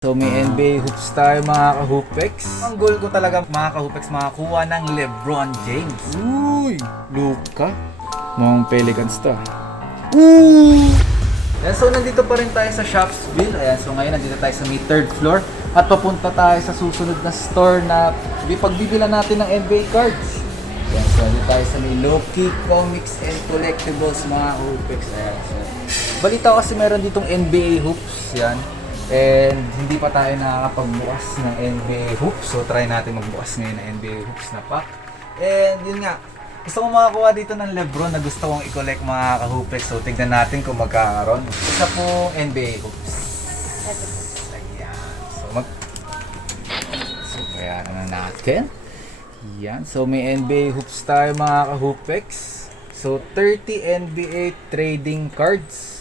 So may NBA hoops tayo mga ka-hoopex. Ang goal ko talaga mga ka-hoopex makakuha ng LeBron James. Uy! Luka. Mukhang Pelicans to. Ayan, so nandito pa rin tayo sa Shopsville. Ayan, so ngayon nandito tayo sa may 3rd floor. At papunta tayo sa susunod na store na pagbibilan natin ng NBA cards. Ayan, so nandito tayo sa may Loki Comics and Collectibles mga ka-hoopex. Ayan, so balita ko kasi meron ditong NBA hoops. Yan. And hindi pa tayo nakakapagbukas ng NBA hoops. So try natin magbukas ngayon ng NBA hoops na pack. And yun nga, gusto kong makakuha dito ng LeBron na gusto kong i-collect mga ka-hoopex. So tignan natin kung magkakaroon. Isa pong NBA hoops. Ayan. So kaya na natin. Yan. So may NBA hoops tayo mga ka-hoopex. So 30 NBA trading cards.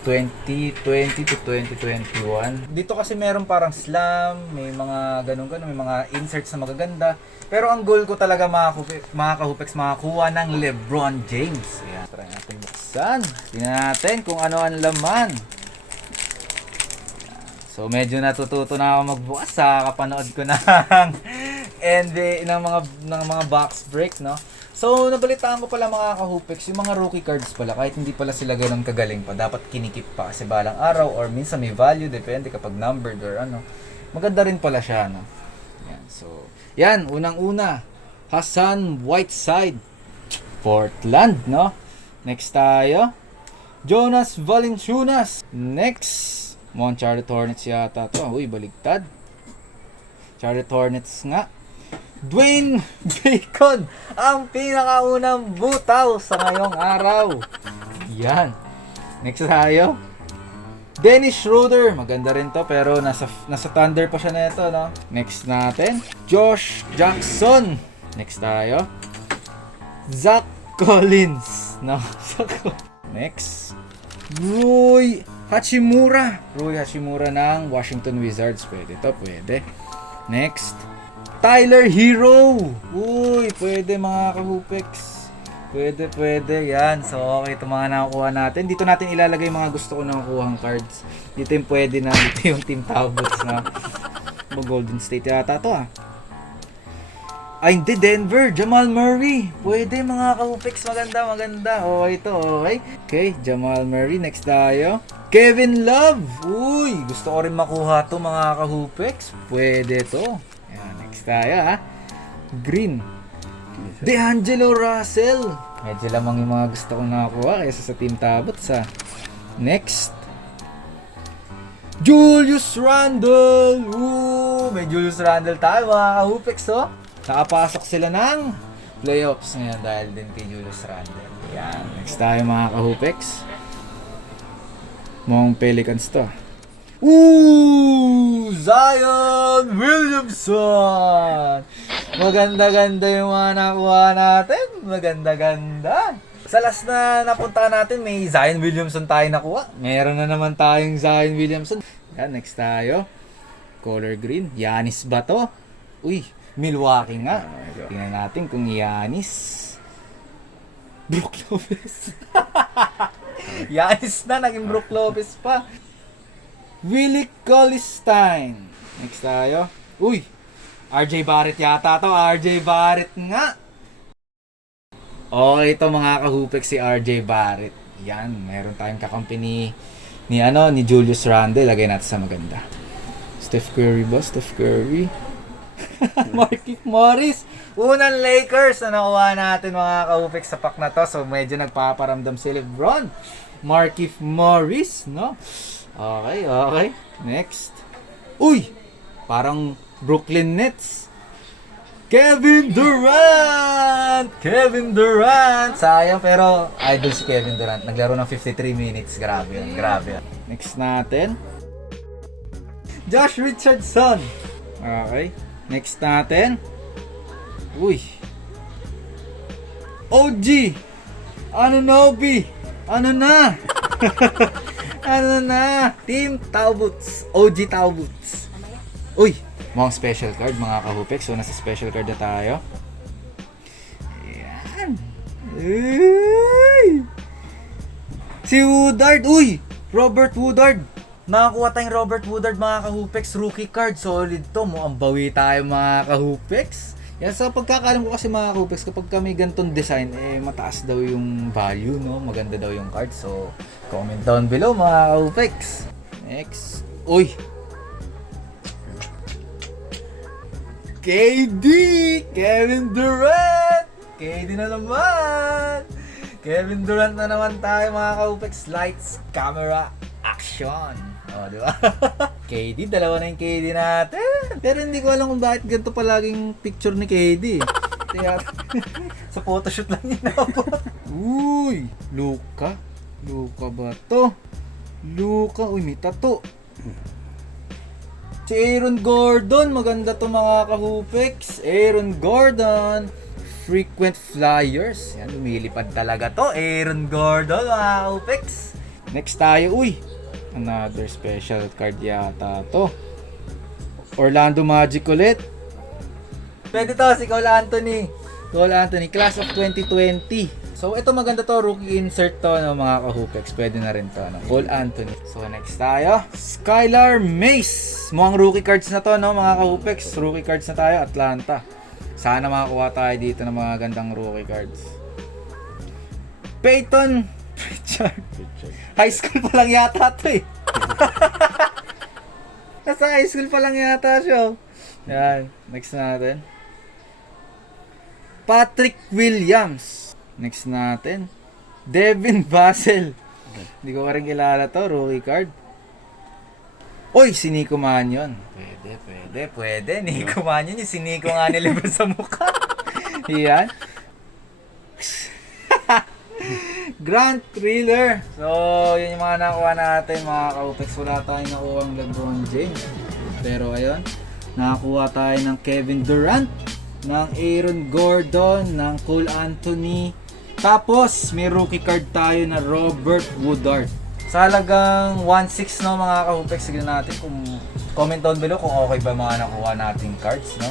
2020 to 2021. Dito kasi meron parang slam, may mga ganun-ganun, may mga inserts na magaganda. Pero ang goal ko talaga mga ka-hoopex, makakuha ng LeBron James. Ayan, try natin buksan. Tingnan natin kung ano ang laman. So medyo natututo na ako magbukas sa kapanood ko ng NBA ng mga box break, no? So, nabalitaan ko pala mga ka-hoopex, yung mga rookie cards pala, kahit hindi pala sila ganun kagaling pa, dapat kinikip pa kasi balang araw or minsan may value, depende kapag numbered or ano. Maganda rin pala siya, no? Yan, so, yan, unang-una, Hassan Whiteside, Portland, no? Next tayo, Jonas Valanciunas. Next, Charlotte Hornets yata to. Uy, baligtad. Charlotte Hornets nga. Dwayne Bacon, ang pinakaunang butaw sa ngayong araw. Yan. Next tayo. Dennis Schroeder, maganda rin to pero nasa Thunder pa siya nito, no? Next natin, Josh Jackson. Next tayo. Zach Collins, no? Next, Rui Hachimura. Rui Hachimura ng Washington Wizards. Pwede to, pwede. Next, Tyler Hero. Uy, pwede mga ka-hoopex. Pwede. Yan. So, okay ito mga nakukuha natin. Dito natin ilalagay mga gusto ko nakukuhang cards. Dito yung pwede na. Dito yung Team Talbots na Golden State yata to ah. Ay, hindi. Denver. Jamal Murray. Pwede mga ka-hoopex. Maganda. Okay ito. Okay, Jamal Murray. Next tayo. Kevin Love. Uy, gusto ko rin makuha to mga ka-hoopex. Pwede to. Next tayo ha. Green. D'Angelo Russell. Medyo lamang yung mga gusto kong nakakuha kaysa sa Team Tabots ha. Next, Julius Randle. May Julius Randle tayo mga ka-hoopex oh. Nakapasok sila ng playoffs ngayon dahil din kay Julius Randle. Yan. Next tayo mga ka-hoopex. Mukhang Pelicans to. Zion Williamson! Maganda-ganda yung mga nakuha natin. Maganda-ganda. Sa last na napunta natin, may Zion Williamson tayo nakuha. Meron na naman tayong Zion Williamson. Yan, next tayo. Color green. Giannis ba to? Uy, Milwaukee nga. Tingnan natin kung Giannis. Brook Lopez. Giannis na, naging Brook Lopez pa. Willie Cauley-Stein. Next tayo. Uy! RJ Barrett yata to. RJ Barrett nga. Okay ito mga ka-hoopex si RJ Barrett. Yan. Meron tayong kakampi ni Julius Randle. Lagay natin sa maganda. Steph Curry ba? Steph Curry. Markieff Morris. Unang Lakers na nakuha natin mga ka-hoopex sa pack na to. So medyo nagpaparamdam si LeBron. Markieff Morris, no? Okay. Next. Uy! Parang Brooklyn Nets. Kevin Durant! Sayang pero idol si Kevin Durant. Naglaro ng 53 minutes. Grabe yan. Next natin. Josh Richardson. Okay. Next natin. Uy! OG! Anunoby! Ano na? Team Talbots. OG Talbots. Uy! Mga special card mga ka-hoopex. So, nasa special card na tayo. Ayan. Uy! Si Woodard. Uy! Robert Woodard. Nakakuha tayong Robert Woodard mga kahupex, rookie card, solid to, mukhang bawi tayo mga kahupex. Yan sa pagkakalam ko kasi mga kahupex, kapag kami gantong design, mataas daw yung value, no? Maganda daw yung card, so comment down below mga kahupex. Next, uy! KD! Kevin Durant! KD na naman! Kevin Durant na naman tayo mga kahupex, lights, camera, action! O, di ba? KD, dalawa na yung KD natin. Pero hindi ko alam kung bakit ganito palaging picture ni KD. Sa photoshoot lang inabot. Uy! Luka? Luka ba to? Luka, uy, may tato. Si Aaron Gordon, maganda to mga kahupex. Aaron Gordon, frequent flyers. Yan, lumilipad talaga to. Aaron Gordon, mga kahupex. Next tayo, uy. Another special card yata to. Orlando Magic ulit. Pwede to si Cole Anthony. Cole Anthony, class of 2020. So ito maganda to, rookie insert to no, mga kahupex. Pwede na rin to, no? Cole Anthony. So next tayo, Skylar Mace. Mukhang rookie cards na to, no, mga kahupex. Rookie cards na tayo, Atlanta. Sana makakuha tayo dito ng mga gandang rookie cards. Peyton Pritchard. High school pa lang yata to eh. Nasa high school pa lang yata siya. Yan, next natin. Patrick Williams. Next natin. Devin Vassell. Hindi ko rin kilala to, rookie card. Uy, si Nico Mannion. Pwede. Nico Mannion, yung si Nico nga nilibra sa mukha. Yan. Grant Thriller. So, yun yung mga nakuha natin mga kahupex. Wala tayong nakuha ng LeBron James. Pero ayun, nakakuha tayo ng Kevin Durant, ng Aaron Gordon, ng Cole Anthony. Tapos, may rookie card tayo na Robert Woodard. Sa halagang 1.6 no mga kahupex. Sige natin kung comment down below kung okay ba mga nakuha nating cards, no?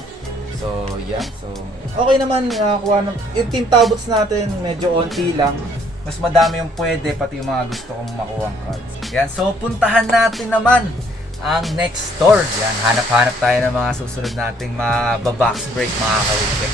So, yan. So, okay naman nakakuha ng yung team tabots natin, medyo onti lang. Mas madami yung pwede, pati yung mga gusto kong makuha ng cards. Yan, so puntahan natin naman ang next store. Yan, hanap-hanap tayo ng mga susunod nating mga box break mga kahupex.